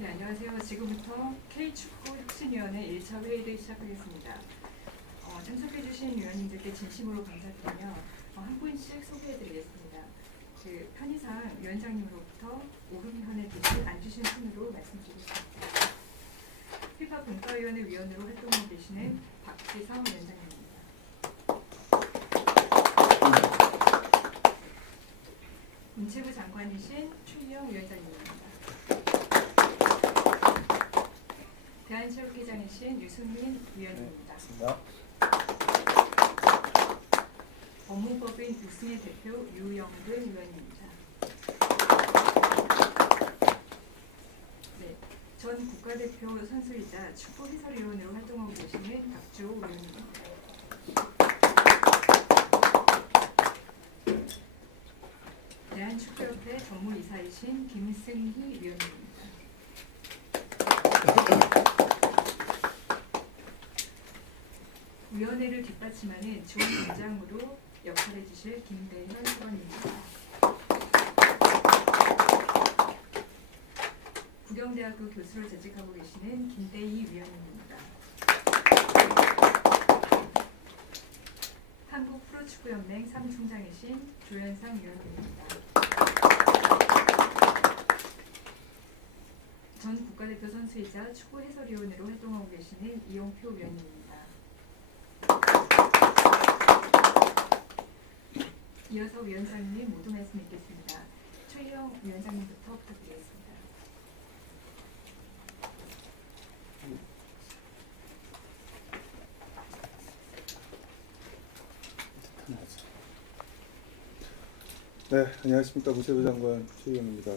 네, 안녕하세요. 지금부터 K축구 혁신위원회 1차 회의를 시작하겠습니다. 참석해주신 위원님들께 진심으로 감사드리며 한 분씩 소개해드리겠습니다. 편의상 위원장님으로부터 오른편에 계신 앉으신 순으로 말씀드리겠습니다. 피파 분과위원회 위원으로 활동하고 계시는 박지성 위원장님입니다. 문체부 장관이신 최희영 위원장님입니다. 대한체육회장이신 유승민 위원님입니다. 법무법인 육승의 대표 유영근 위원입니다. 네, 전 국가대표 선수이자 축구 해설위원으로 활동하고 계시는 박주호 위원입니다. 대한축구협회 전무이사이신 김승희 위원입니다. 위원회를 뒷받침하는 조원장으로 역할해 주실 김대현 수원입니다. 부경대학교 교수로 재직하고 계시는 김대희 위원입니다. 한국프로축구연맹 사무총장이신 조현상 위원입니다. 전 국가대표 선수이자 축구 해설위원으로 활동하고 계시는 이용표 위원입니다. 이어서 위원장님 모두 말씀 있겠습니다. 최희영 위원장님부터 부탁드리겠습니다. 네, 안녕하십니까. 문체부 장관 최희영입니다.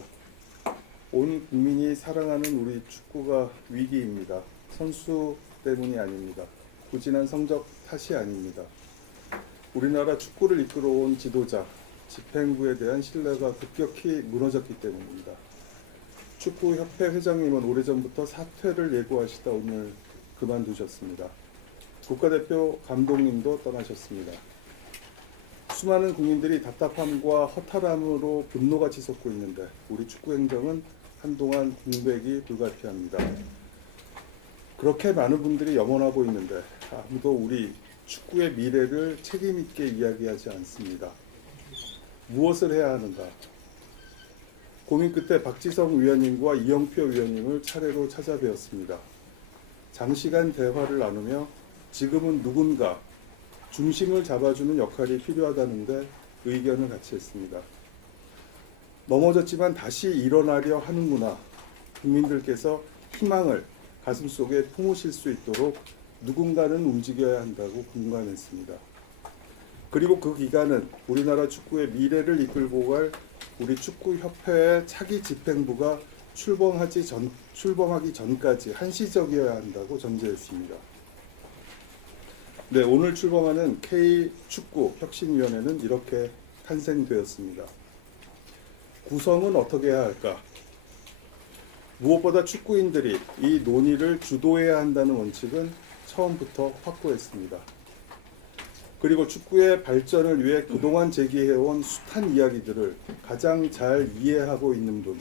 온 국민이 사랑하는 우리 축구가 위기입니다. 선수 때문이 아닙니다. 부진한 성적 탓이 아닙니다. 우리나라 축구를 이끌어온 지도자, 집행부에 대한 신뢰가 급격히 무너졌기 때문입니다. 축구협회 회장님은 오래전부터 사퇴를 예고하시다 오늘 그만두셨습니다. 국가대표 감독님도 떠나셨습니다. 수많은 국민들이 답답함과 허탈함으로 분노가 치솟고 있는데 우리 축구 행정은 한동안 공백이 불가피합니다. 그렇게 많은 분들이 염원하고 있는데 아무도 우리 축구의 미래를 책임 있게 이야기하지 않습니다. 무엇을 해야 하는가? 고민 끝에 박지성 위원님과 이영표 위원님을 차례로 찾아뵈었습니다. 장시간 대화를 나누며 지금은 누군가 중심을 잡아주는 역할이 필요하다는데 의견을 같이 했습니다. 넘어졌지만 다시 일어나려 하는구나. 국민들께서 희망을 가슴속에 품으실 수 있도록 누군가는 움직여야 한다고 공감했습니다. 그리고 그 기간은 우리나라 축구의 미래를 이끌고 갈 우리 축구협회의 차기 집행부가 출범하기 전까지 한시적이어야 한다고 전제했습니다. 네, 오늘 출범하는 K축구 혁신위원회는 이렇게 탄생되었습니다. 구성은 어떻게 해야 할까? 무엇보다 축구인들이 이 논의를 주도해야 한다는 원칙은 처음부터 확고했습니다. 그리고 축구의 발전을 위해 그동안 제기해온 숱한 이야기들을 가장 잘 이해하고 있는 분,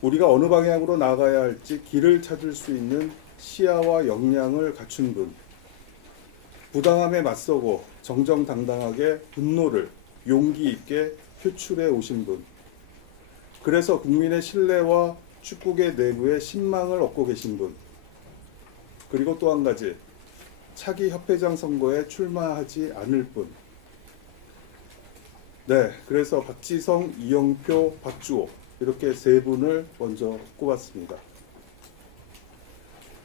우리가 어느 방향으로 나가야 할지 길을 찾을 수 있는 시야와 역량을 갖춘 분, 부당함에 맞서고 정정당당하게 분노를 용기 있게 표출해 오신 분, 그래서 국민의 신뢰와 축구계 내부의 신망을 얻고 계신 분, 그리고 또 한 가지, 차기 협회장 선거에 출마하지 않을 분. 네, 그래서 박지성, 이영표, 박주호 이렇게 세 분을 먼저 꼽았습니다.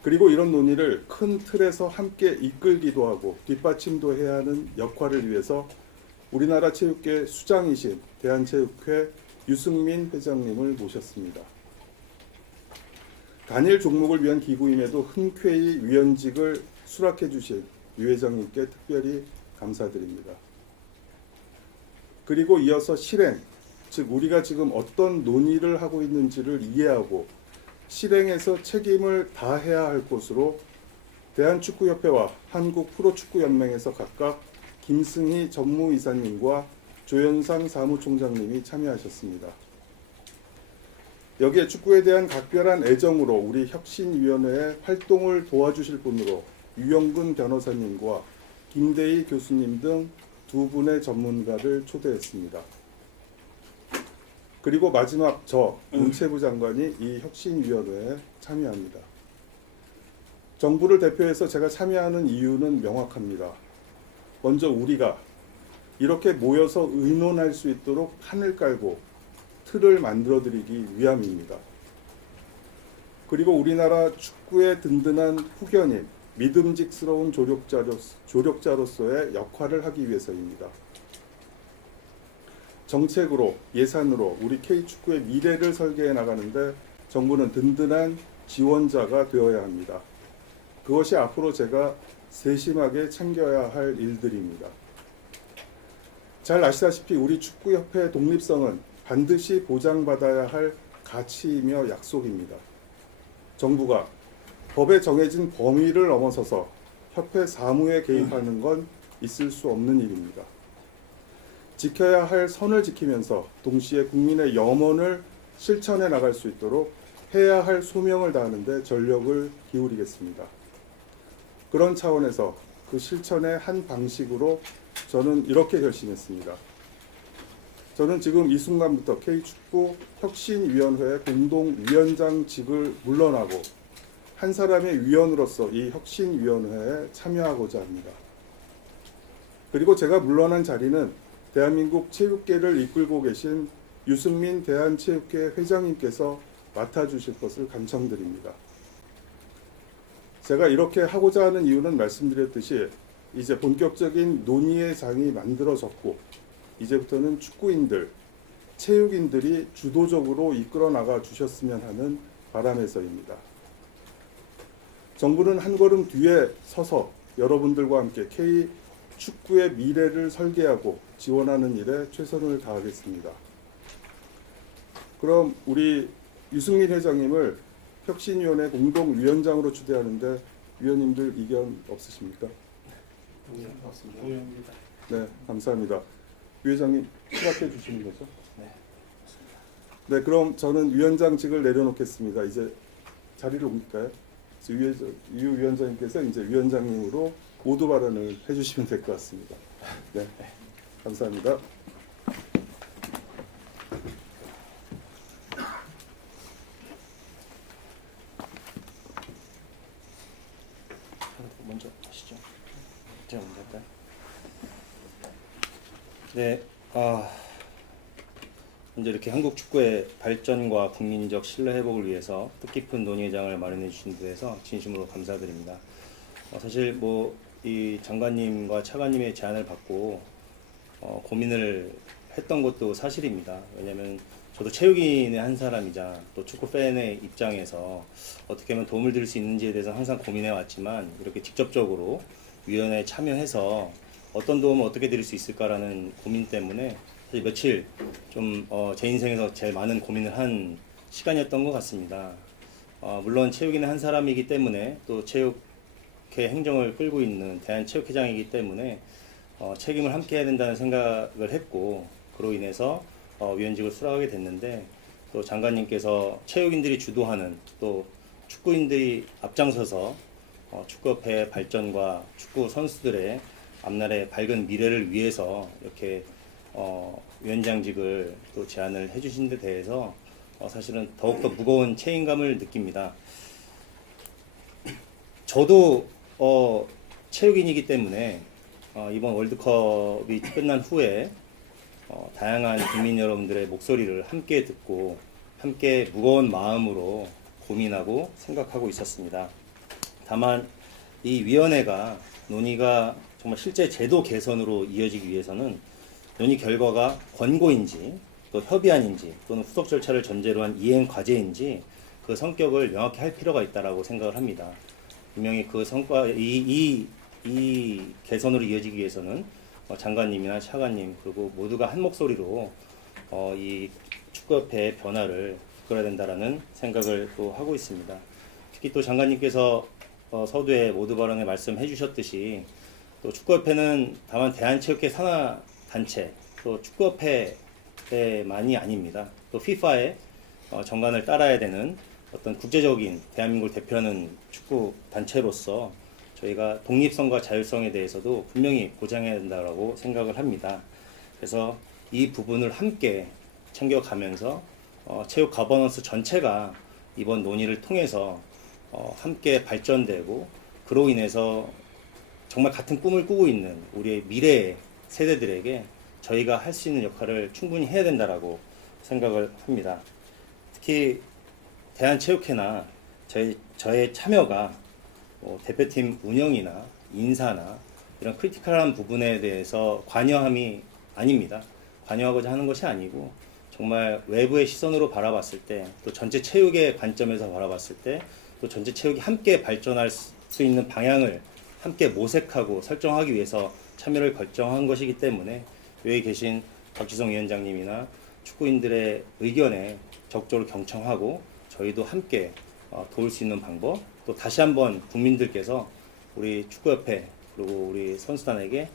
그리고 이런 논의를 큰 틀에서 함께 이끌기도 하고 뒷받침도 해야 하는 역할을 위해서 우리나라 체육계 수장이신 대한체육회 유승민 회장님을 모셨습니다. 단일 종목을 위한 기구임에도 흔쾌히 위원직을 수락해 주신 유 회장님께 특별히 감사드립니다. 그리고 이어서 실행, 즉 우리가 지금 어떤 논의를 하고 있는지를 이해하고 실행에서 책임을 다해야 할 곳으로 대한축구협회와 한국프로축구연맹에서 각각 김승희 전무이사님과 조현상 사무총장님이 참여하셨습니다. 여기에 축구에 대한 각별한 애정으로 우리 혁신위원회의 활동을 도와주실 분으로 유영근 변호사님과 김대희 교수님 등 두 분의 전문가를 초대했습니다. 그리고 마지막 저 문체부 장관이 이 혁신위원회에 참여합니다. 정부를 대표해서 제가 참여하는 이유는 명확합니다. 먼저 우리가 이렇게 모여서 의논할 수 있도록 판을 깔고 틀을 만들어드리기 위함입니다. 그리고 우리나라 축구의 든든한 후견인, 믿음직스러운 조력자로서의 역할을 하기 위해서입니다. 정책으로, 예산으로 우리 K축구의 미래를 설계해 나가는데 정부는 든든한 지원자가 되어야 합니다. 그것이 앞으로 제가 세심하게 챙겨야 할 일들입니다. 잘 아시다시피 우리 축구협회의 독립성은 반드시 보장받아야 할 가치이며 약속입니다. 정부가 법에 정해진 범위를 넘어서서 협회 사무에 개입하는 건 있을 수 없는 일입니다. 지켜야 할 선을 지키면서 동시에 국민의 염원을 실천해 나갈 수 있도록 해야 할 소명을 다하는 데 전력을 기울이겠습니다. 그런 차원에서 그 실천의 한 방식으로 저는 이렇게 결심했습니다. 저는 지금 이 순간부터 K축구 혁신위원회 공동위원장직을 물러나고 한 사람의 위원으로서 이 혁신위원회에 참여하고자 합니다. 그리고 제가 물러난 자리는 대한민국 체육계를 이끌고 계신 유승민 대한체육회 회장님께서 맡아주실 것을 간청드립니다. 제가 이렇게 하고자 하는 이유는 말씀드렸듯이 이제 본격적인 논의의 장이 만들어졌고 이제부터는 축구인들, 체육인들이 주도적으로 이끌어 나가 주셨으면 하는 바람에서입니다. 정부는 한 걸음 뒤에 서서 여러분들과 함께 K 축구의 미래를 설계하고 지원하는 일에 최선을 다하겠습니다. 그럼 우리 유승민 회장님을 혁신위원회 공동위원장으로 추대하는데 위원님들 이견 없으십니까? 동의합니다. 네, 감사합니다. 위 회장님 수락해 주시는 거죠? 네. 네, 그럼 저는 위원장직을 내려놓겠습니다. 이제 자리를 옮길까요? 유 위원장님께서 이제 위원장님으로 모두 발언을 해주시면 될 것 같습니다. 네, 감사합니다. 먼저 하시죠. 제가 먼저 할까요? 네, 먼저 이렇게 한국 축구의 발전과 국민적 신뢰 회복을 위해서 뜻깊은 논의의 장을 마련해 주신 데 대해서 진심으로 감사드립니다. 사실 이 장관님과 차관님의 제안을 받고 고민을 했던 것도 사실입니다. 왜냐하면 저도 체육인의 한 사람이자 또 축구 팬의 입장에서 어떻게 하면 도움을 드릴 수 있는지에 대해서 항상 고민해 왔지만 이렇게 직접적으로 위원회에 참여해서 어떤 도움을 어떻게 드릴 수 있을까라는 고민 때문에 사실 며칠 좀 제 인생에서 제일 많은 고민을 한 시간이었던 것 같습니다. 물론 체육인의 한 사람이기 때문에 또 체육회 행정을 끌고 있는 대한체육회장이기 때문에 책임을 함께 해야 된다는 생각을 했고 그로 인해서 위원직을 수락하게 됐는데 또 장관님께서 체육인들이 주도하는 또 축구인들이 앞장서서 축구협회의 발전과 축구 선수들의 앞날의 밝은 미래를 위해서 이렇게 위원장직을 또 제안을 해주신 데 대해서 사실은 더욱더 무거운 책임감을 느낍니다. 저도 체육인이기 때문에 이번 월드컵이 끝난 후에 다양한 국민 여러분들의 목소리를 함께 듣고 함께 무거운 마음으로 고민하고 생각하고 있었습니다. 다만 이 위원회가 논의가 정말 실제 제도 개선으로 이어지기 위해서는 논의 결과가 권고인지 또 협의안인지 또는 후속 절차를 전제로 한 이행 과제인지 그 성격을 명확히 할 필요가 있다고 생각을 합니다. 분명히 그 성과 이 개선으로 이어지기 위해서는 장관님이나 차관님 그리고 모두가 한 목소리로 이 축구협회의 변화를 이끌어야 된다라는 생각을 또 하고 있습니다. 특히 또 장관님께서 서두에 모두 발언에 말씀해 주셨듯이 또 축구협회는 다만 대한체육회 산하 단체 또 축구협회만이 아닙니다. 또 FIFA의 정관을 따라야 되는 어떤 국제적인 대한민국을 대표하는 축구 단체로서 저희가 독립성과 자율성에 대해서도 분명히 보장해야 된다고 생각을 합니다. 그래서 이 부분을 함께 챙겨가면서 체육 거버넌스 전체가 이번 논의를 통해서 함께 발전되고 그로 인해서 정말 같은 꿈을 꾸고 있는 우리의 미래의 세대들에게 저희가 할 수 있는 역할을 충분히 해야 된다라고 생각을 합니다. 특히 대한체육회나 저의 참여가 대표팀 운영이나 인사나 이런 크리티컬한 부분에 대해서 관여함이 아닙니다. 관여하고자 하는 것이 아니고 정말 외부의 시선으로 바라봤을 때 또 전체 체육의 관점에서 바라봤을 때 또 전체 체육이 함께 발전할 수 있는 방향을 함께 모색하고 설정하기 위해서 참여를 결정한 것이기 때문에 여기 계신 박지성 위원장님이나 축구인들의 의견에 적극적으로 경청하고 저희도 함께 도울 수 있는 방법, 또 다시 한번 국민들께서 우리 축구협회 그리고 우리 선수단에게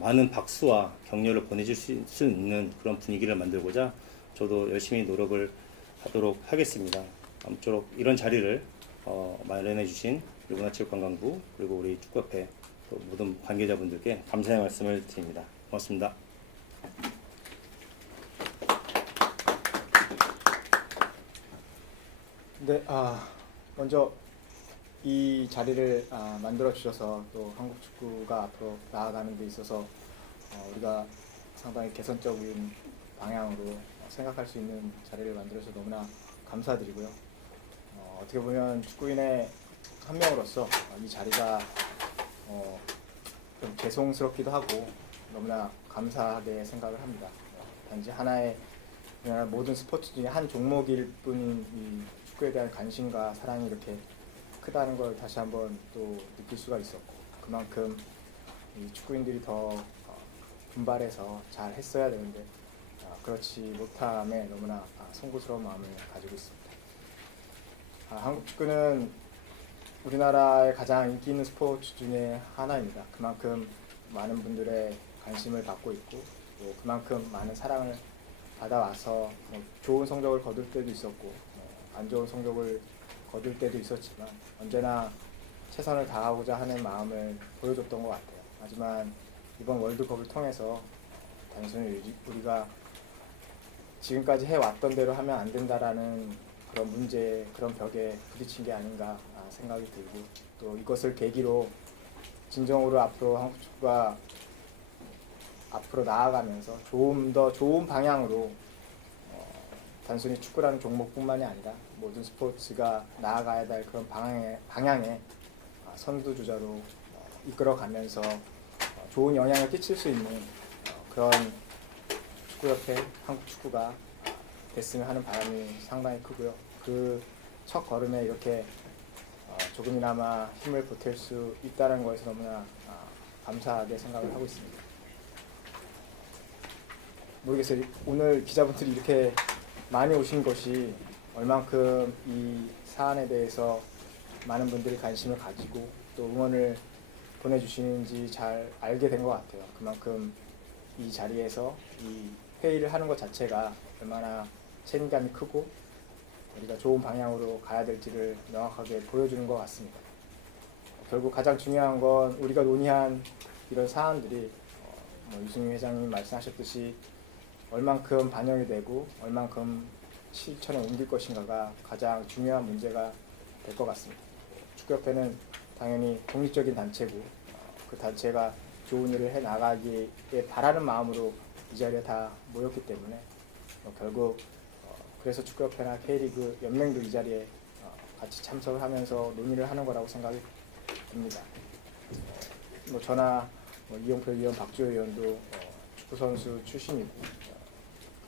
많은 박수와 격려를 보내줄 수 있는 그런 분위기를 만들고자 저도 열심히 노력을 하도록 하겠습니다. 아무쪼록 이런 자리를 마련해 주신 문화체육관광부 그리고 우리 축구협회 모든 관계자분들께 감사의 말씀을 드립니다. 고맙습니다. 네, 먼저 이 자리를 만들어 주셔서 또 한국 축구가 앞으로 나아가는 데 있어서 우리가 상당히 개선적인 방향으로 생각할 수 있는 자리를 만들어서 너무나 감사드리고요. 어떻게 보면 축구인의 한 명으로서 이 자리가 좀 죄송스럽기도 하고 너무나 감사하게 생각을 합니다. 단지 하나의 우리나라 모든 스포츠 중에 한 종목일 뿐인 이 축구에 대한 관심과 사랑이 이렇게 크다는 걸 다시 한번 또 느낄 수가 있었고, 그만큼 이 축구인들이 더 분발해서 잘 했어야 되는데 그렇지 못함에 너무나 송구스러운 마음을 가지고 있습니다. 한국 축구는 우리나라의 가장 인기 있는 스포츠 중에 하나입니다. 그만큼 많은 분들의 관심을 받고 있고 또 그만큼 많은 사랑을 받아와서 좋은 성적을 거둘 때도 있었고 안 좋은 성적을 거둘 때도 있었지만 언제나 최선을 다하고자 하는 마음을 보여줬던 것 같아요. 하지만 이번 월드컵을 통해서 단순히 우리가 지금까지 해왔던 대로 하면 안 된다라는 그런 문제, 그런 벽에 부딪힌 게 아닌가 생각이 들고, 또 이것을 계기로 진정으로 앞으로 한국 축구가 앞으로 나아가면서 조금 더 좋은 방향으로 단순히 축구라는 종목뿐만이 아니라 모든 스포츠가 나아가야 될 그런 방향에 선두주자로 이끌어가면서 좋은 영향을 끼칠 수 있는 그런 축구협회, 한국 축구가 됐으면 하는 바람이 상당히 크고요. 그 첫 걸음에 이렇게 조금이나마 힘을 보탤 수 있다는 것에서 너무나 감사하게 생각을 하고 있습니다. 모르겠어요. 오늘 기자분들이 이렇게 많이 오신 것이 얼만큼 이 사안에 대해서 많은 분들이 관심을 가지고 또 응원을 보내주시는지 잘 알게 된 것 같아요. 그만큼 이 자리에서 이 회의를 하는 것 자체가 얼마나 책임감이 크고 우리가 좋은 방향으로 가야 될지를 명확하게 보여주는 것 같습니다. 결국 가장 중요한 건 우리가 논의한 이런 사안들이 유승민 회장님 말씀하셨듯이 얼만큼 반영이 되고 얼만큼 실천에 옮길 것인가가 가장 중요한 문제가 될 것 같습니다. 축구협회는 당연히 독립적인 단체고 그 단체가 좋은 일을 해나가기에 바라는 마음으로 이 자리에 다 모였기 때문에 결국 그래서 축구협회나 K리그 연맹도 이 자리에 같이 참석을 하면서 논의를 하는 거라고 생각이 듭니다. 저나 이용표 의원, 박주호 의원도 축구선수 출신이고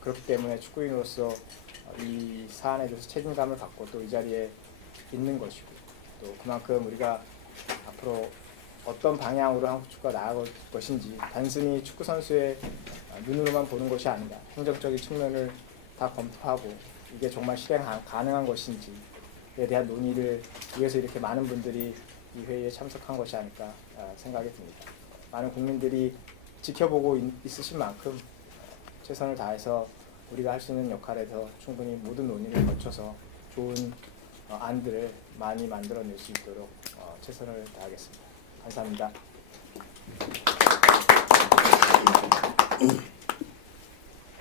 그렇기 때문에 축구인으로서 이 사안에 대해서 책임감을 갖고 또 이 자리에 있는 것이고, 또 그만큼 우리가 앞으로 어떤 방향으로 한국 축구가 나아갈 것인지 단순히 축구 선수의 눈으로만 보는 것이 아니라 행정적인 측면을 다 검토하고 이게 정말 실행 가능한 것인지에 대한 논의를 위해서 이렇게 많은 분들이 이 회의에 참석한 것이 아닐까 생각이 듭니다. 많은 국민들이 지켜보고 있으신 만큼 최선을 다해서 우리가 할 수 있는 역할에서 충분히 모든 논의를 거쳐서 좋은 안들을 많이 만들어낼 수 있도록 최선을 다하겠습니다. 감사합니다.